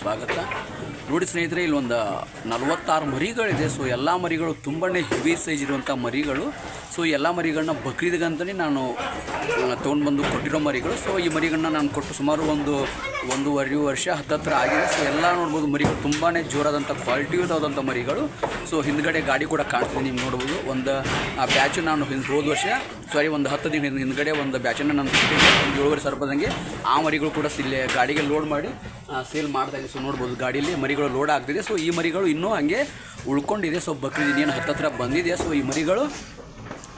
ಸ್ವಾಗತ. ನೋಡಿ ಸ್ನೇಹಿತರೆ, ಇಲ್ಲೊಂದು 46 ಮರಿಗಳಿದೆ. ಸೊ ಎಲ್ಲ ಮರಿಗಳು ತುಂಬಾ ಹೆವಿ ಸೈಜ್ ಇರುವಂಥ ಮರಿಗಳು. ಸೊ ಎಲ್ಲ ಮರಿಗಳನ್ನ ಬಕ್ರೀದ್ಗಂತಲೇ ನಾನು ತೊಗೊಂಡು ಬಂದು ಕೊಟ್ಟಿರೋ ಮರಿಗಳು. ಸೊ ಈ ಮರಿಗಳನ್ನ ನಾನು ಕೊಟ್ಟು ಸುಮಾರು ಒಂದೂವರೆ ವರ್ಷ ಹತ್ತತ್ರ ಆಗಿದೆ. ಸೊ ಎಲ್ಲ ನೋಡ್ಬೋದು, ಮರಿಗಳು ತುಂಬಾ ಜೋರಾದಂಥ ಕ್ವಾಲಿಟಿ ಇರೋದಂಥ ಮರಿಗಳು. ಸೊ ಹಿಂದ್ಗಡೆ ಗಾಡಿ ಕೂಡ ಕಾಣ್ತೀನಿ, ನೀವು ನೋಡ್ಬೋದು. ಒಂದು ಬ್ಯಾಚು ನಾನು ಹೋದ ವರ್ಷ ಒಂದು 10 ದಿನ ಹಿಂದ್ಗಡೆ ಒಂದು ಬ್ಯಾಚನ್ನು ನಾನು 7,500 ರೂಪಾಯಿದಂಗೆ ಆ ಮರಿಗಳು ಕೂಡ ಇಲ್ಲೇ ಗಾಡಿಗೆ ಲೋಡ್ ಮಾಡಿ ಸೇಲ್ ಮಾಡ್ತಾಯಿದೆ. ಸೊ ನೋಡ್ಬೋದು, ಗಾಡೀಲಿ ಮರಿಗಳು ಲೋಡ್ ಆಗ್ತಿದೆ. ಸೊ ಈ ಮರಿಗಳು ಇನ್ನೂ ಹಾಗೆ ಉಳ್ಕೊಂಡಿದೆ. ಸೊ ಬಕ್ರೀದ್ ಇನ್ನೇನು ಹತ್ತತ್ರ ಬಂದಿದೆ. ಸೊ ಈ ಮರಿಗಳು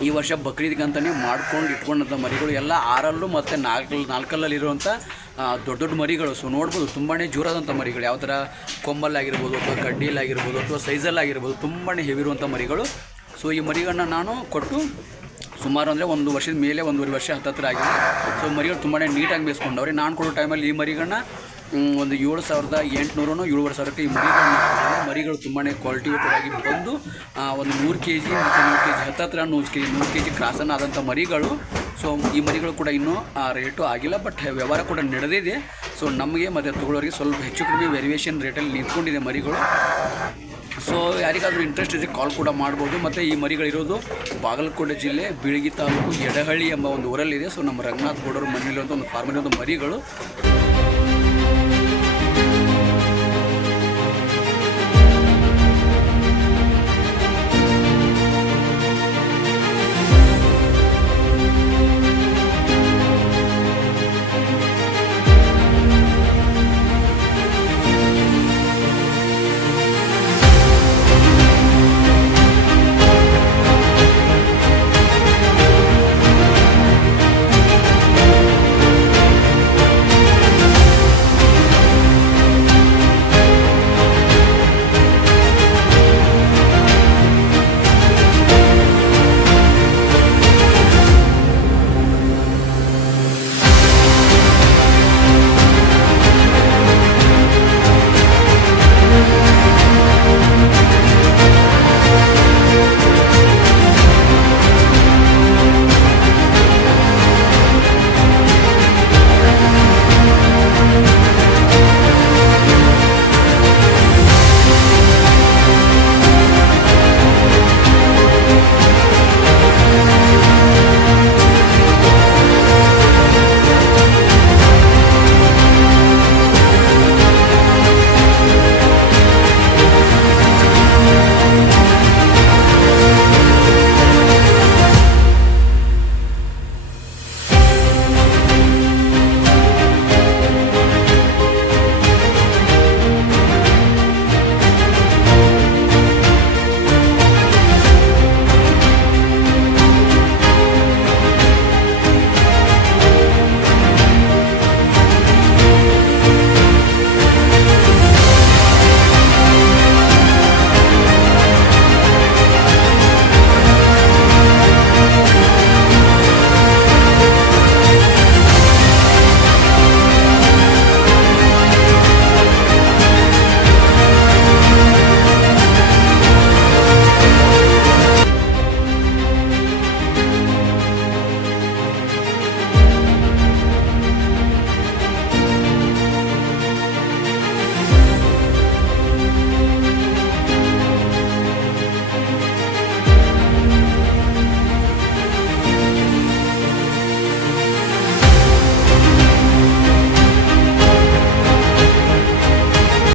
ಈ ವರ್ಷ ಬಕ್ರೀದ್ಗೆ ಅಂತಲೇ ಮಾಡ್ಕೊಂಡು ಇಟ್ಕೊಂಡಂಥ ಮರಿಗಳು ಎಲ್ಲ 6 ಮತ್ತು 4 ದೊಡ್ಡ ದೊಡ್ಡ ಮರಿಗಳು. ಸೊ ನೋಡ್ಬೋದು, ತುಂಬಾ ಜೋರಾದಂಥ ಮರಿಗಳು. ಯಾವ ಥರ ಕೊಂಬಲ್ಲಾಗಿರ್ಬೋದು ಅಥವಾ ಕಡ್ಡಿಯಲ್ಲಾಗಿರ್ಬೋದು ಅಥವಾ ಸೈಜಲ್ಲಾಗಿರ್ಬೋದು, ತುಂಬಾ ಹೆವಿ ಇರುವಂಥ ಮರಿಗಳು. ಸೊ ಈ ಮರಿಗಳನ್ನ ನಾನು ಕೊಟ್ಟು ಸುಮಾರು ಅಂದರೆ 1 ವರ್ಷದ ಮೇಲೆ 1.5 ವರ್ಷ ಹತ್ತತ್ರ ಆಗಿದೆ. ಸೊ ಮರಿಗಳು ತುಂಬಾ ನೀಟಾಗಿ ಬೇಯಿಸ್ಕೊಂಡವ್ರೆ. ನಾನು ಕೊಡೋ ಟೈಮಲ್ಲಿ ಈ ಮರಿಗಳನ್ನ ಒಂದು 7,800 7,500 ಈ ಮರಿಗಳು ತುಂಬಾ ಕ್ವಾಲಿಟಿಯುತವಾಗಿ ಬಂದು ಒಂದು 100 kg ಮತ್ತು 100 kg ಹತ್ತತ್ರ 100 kg ಕ್ರಾಸನ್ನು ಆದಂಥ ಮರಿಗಳು. ಸೊ ಈ ಮರಿಗಳು ಕೂಡ ಇನ್ನೂ ರೇಟು ಆಗಿಲ್ಲ, ಬಟ್ ವ್ಯವಹಾರ ಕೂಡ ನಡೆದಿದೆ. ಸೊ ನಮಗೆ ಮತ್ತು ತಗೊಳ್ಳೋರಿಗೆ ಸ್ವಲ್ಪ ಹೆಚ್ಚು ಕಡಿಮೆ ವೇರಿಯೇಷನ್ ರೇಟಲ್ಲಿ ನಿಂತ್ಕೊಂಡಿದೆ ಮರಿಗಳು. ಸೊ ಯಾರಿಗಾದರೂ ಇಂಟ್ರೆಸ್ಟ್ ಇದ್ದರೆ ಕಾಲ್ ಕೂಡ ಮಾಡ್ಬೋದು. ಮತ್ತು ಈ ಮರಿಗಳಿರೋದು ಬಾಗಲಕೋಟೆ ಜಿಲ್ಲೆ ಬೀಳಗಿ ತಾಲೂಕು ಎಡಹಳ್ಳಿ ಎಂಬ ಒಂದು ಊರಲ್ಲಿದೆ. ಸೊ ನಮ್ಮ ರಂಗನಾಥ್ ಗೌಡರ ಮನೆಯಲ್ಲಿರುವಂಥ ಒಂದು ಫಾರ್ಮಲ್ಲಿರುವಂಥ ಮರಿಗಳು.